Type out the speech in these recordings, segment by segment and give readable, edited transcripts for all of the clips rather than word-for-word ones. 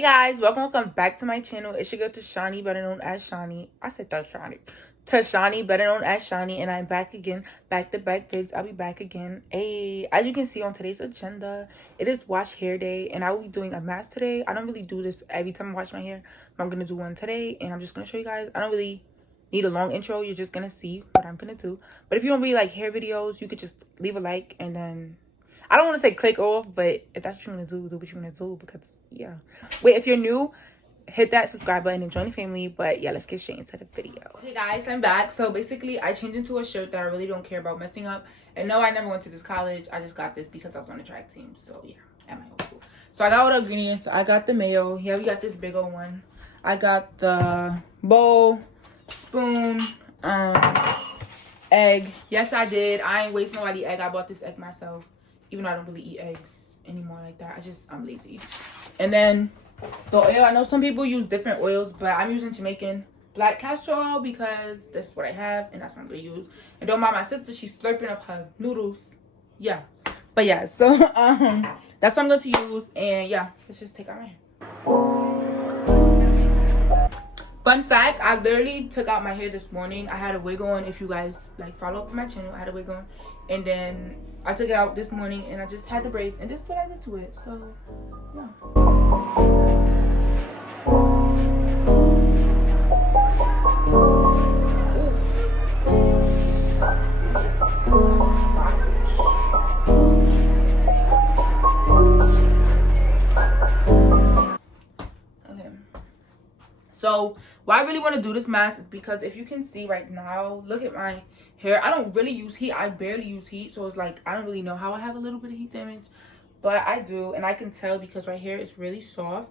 Hey guys, welcome back to my channel. It's your girl TASHAUNI, better known as Shawnee. I said TASHAUNI, better known as Shawnee, and I'm back again. Back to back vids. I'll be back again. Hey, as you can see on today's agenda, it is wash hair day, and I will be doing a mask today. I don't really do this every time I wash my hair, but I'm gonna do one today, and I'm just gonna show you guys. I don't really need a long intro. You're just gonna see what I'm gonna do. But if you don't really like hair videos, you could just leave a like, and then I don't want to say click off, but if that's what you want to do what you want to do, because yeah. Wait, if you're new, hit that subscribe button and join the family. But yeah, let's get straight into the video. Okay guys, I'm back. So basically I changed into a shirt that I really don't care about messing up. And no, I never went to this college. I just got this because I was on the track team. So yeah, at my old school. So I got all the ingredients. I got the mayo. Yeah, we got this big old one. I got the bowl, spoon, egg. Yes, I did. I ain't waste nobody egg. I bought this egg myself. Even though I don't really eat eggs anymore like that. I'm lazy. And then the oil. I know some people use different oils, but I'm using Jamaican black castor oil because that's what I have. And that's what I'm going to use. And don't mind my sister. She's slurping up her noodles. Yeah. But yeah. So, that's what I'm going to use. And yeah. Let's just take out my hair. Fun fact, I literally took out my hair this morning. I had a wig on. If you guys like follow up on my channel, I had a wig on. And then I took it out this morning and I just had the braids. And this is what I did to it. So, yeah. So why I really want to do this mask is because if you can see right now, look at my hair. I don't really use heat. I barely use heat. So it's like, I don't really know how I have a little bit of heat damage. But I do. And I can tell because right here is really soft.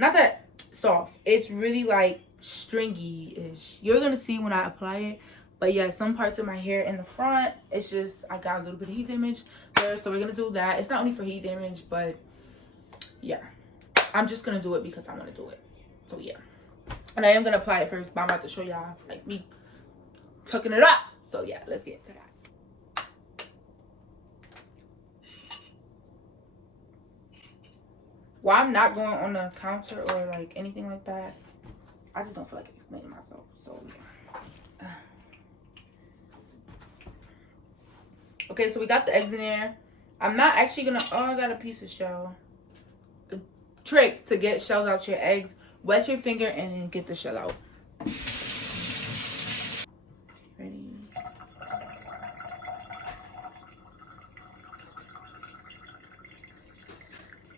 Not that soft. It's really like stringy-ish. You're going to see when I apply it. But yeah, some parts of my hair in the front, it's just, I got a little bit of heat damage there. So we're going to do that. It's not only for heat damage, but yeah. I'm just going to do it because I want to do it. So yeah. And I am going to apply it first, but I'm about to show y'all, like, me cooking it up. So, yeah, let's get to that. While I'm not going on the counter or, like, anything like that, I just don't feel like explaining myself. So, yeah. Okay, so we got the eggs in there. I'm not actually going to... Oh, I got a piece of shell. A trick to get shells out your eggs. Wet your finger and then get the shell out. Ready?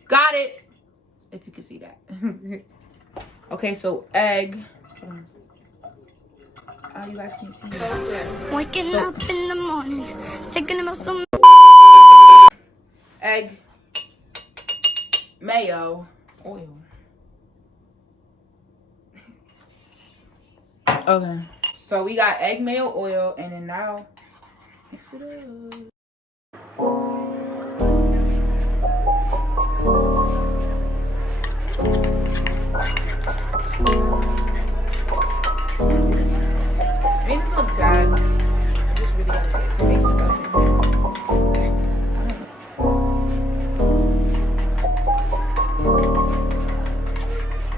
Got it! If you can see that. Okay, so egg. Oh, you guys can't see it. Waking up in the morning, thinking about some egg, mayo, oil. Okay, so we got egg, mayo, oil, and then now mix it up. I mean, this looks bad. I just really gotta get mixed stuff in here.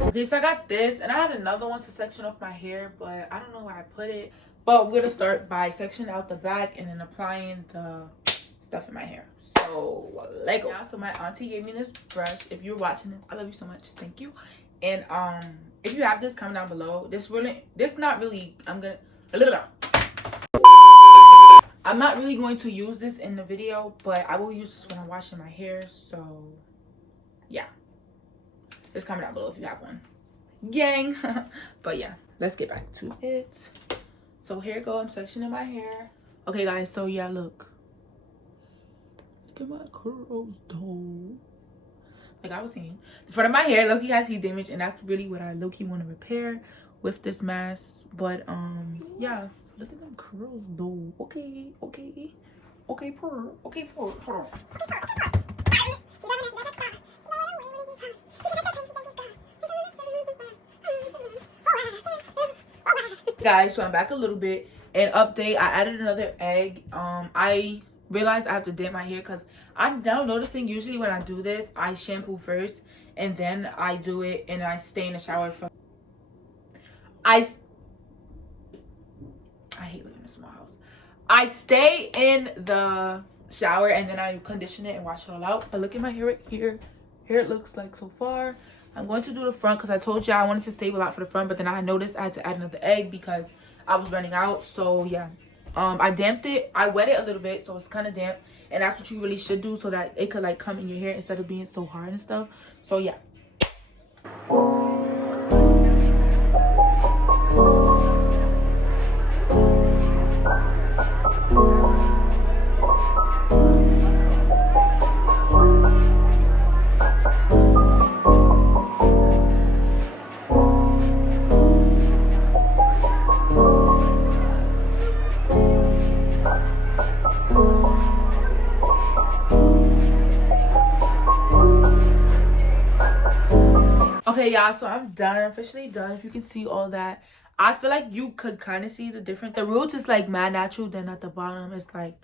Okay, so I got this, and I had another one to section off my hair, but I don't know where I put it. But we're gonna start by sectioning out the back and then applying the stuff in my hair. So let go. So my auntie gave me this brush. If you're watching this, I love you so much. Thank you. And if you have this, comment down below. I'm not really going to use this in the video, but I will use this when I'm washing my hair. So yeah. Just comment down below if you have one. Gang. But yeah, let's get back to it. So here it goes. I'm sectioning my hair. Okay, guys. So yeah, look. Look at my curls, though. Like I was saying, the front of my hair, low-key has heat damage, and that's really what I low-key want to repair with this mask. But yeah, look at them curls, though. Okay, purr. Okay, purr. Hold on. Guys, so I'm back a little bit. And update, I added another egg. I realized I have to dip my hair because I'm now noticing usually when I do this, I shampoo first and then I do it, and I stay in the shower for I hate living in a small house. I stay in the shower and then I condition it and wash it all out. But look at my hair right here. Here it looks like so far. I'm going to do the front because I told you I wanted to save a lot for the front, but then I noticed I had to add another egg because I was running out. So yeah, I damped it. I wet it a little bit so it's kind of damp, and that's what you really should do so that it could like come in your hair instead of being so hard and stuff. So yeah. Okay, y'all, so I'm done. I'm officially done. If you can see all that, I feel like you could kind of see the difference. The roots is like mad natural, then at the bottom it's like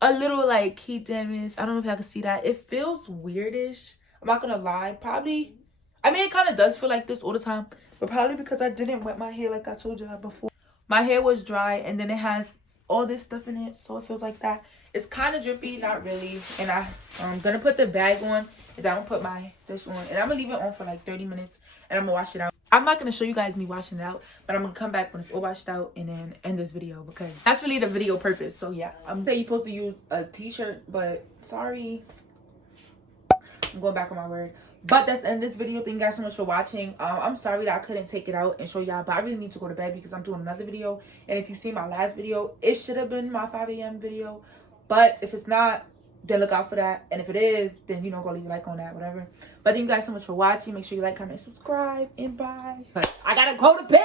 a little like heat damage. I don't know if y'all can see that. It feels weirdish. I'm not gonna lie. Probably, I mean, it kind of does feel like this all the time, but probably because I didn't wet my hair like I told you that before. My hair was dry, and then it has all this stuff in it, so it feels like that. It's kind of drippy, not really. And I'm gonna put the bag on, and I'm gonna put this on, and I'm gonna leave it on for like 30 minutes, and I'm gonna wash it out. I'm not gonna show you guys me washing it out, but I'm gonna come back when it's all washed out and then end this video because that's really the video purpose. So yeah, I'm saying you're supposed to use a t-shirt, but sorry, I'm going back on my word. But that's the end of this video. Thank you guys so much for watching. I'm sorry that I couldn't take it out and show y'all, but I really need to go to bed because I'm doing another video. And if you see my last video, it should have been my 5 a.m. video, but if it's not, then look out for that. And if it is, then you know, go leave a like on that, whatever. But thank you guys so much for watching. Make sure you like, comment, subscribe, and bye. But I gotta go to bed.